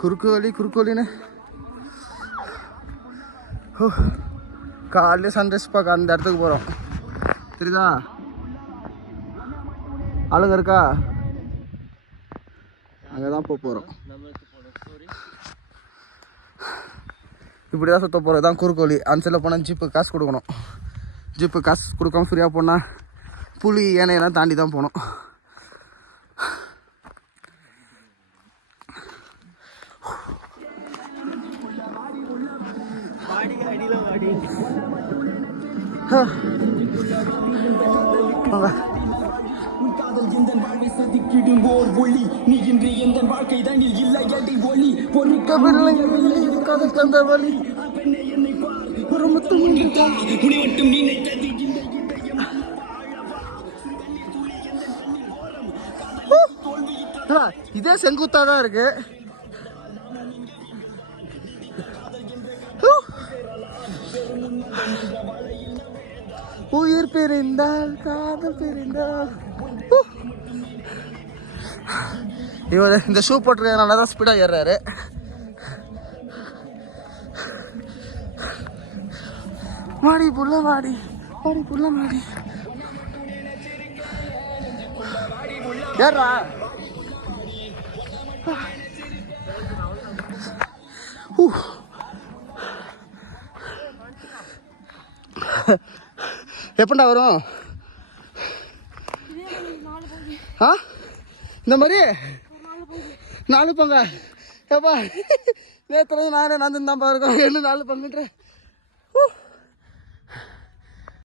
குறுக்கு வலின்னு காலையில் சன்ரைஸ் பார்க்க அந்த இடத்துக்கு போகிறோம். தெரியுதா ஆளுங்க இருக்கா? அங்கே தான் போகிறோம். இப்படி தான் சுற்ற போகிறது தான் குறுக்கு வழி. அந்த சைடில் போனால் ஜீப்பு காசு கொடுக்கணும். ஜீப்பு காசு கொடுக்காம ஃப்ரீயாக போனால் புலி ஏனையெல்லாம் தாண்டி தான் போகணும். இதே செங்குத்தா தான் இருக்கு. உயிர் பிரிந்தால் காதல் பிரிந்தால். இவர் இந்த ஷூ போட்டிருக்கனால தான் ஸ்பீடாக ஏறுறாரு. மாடி புள்ள மாடி மாடி புள்ள மாடி ஏறா. எப்படா வரும்? இந்த மாதிரி 4 பங்கா? ஏப்பா நேற்று நானே நடந்துன்னு தான் பாருக்கோம். என்ன 4 பங்குன்ற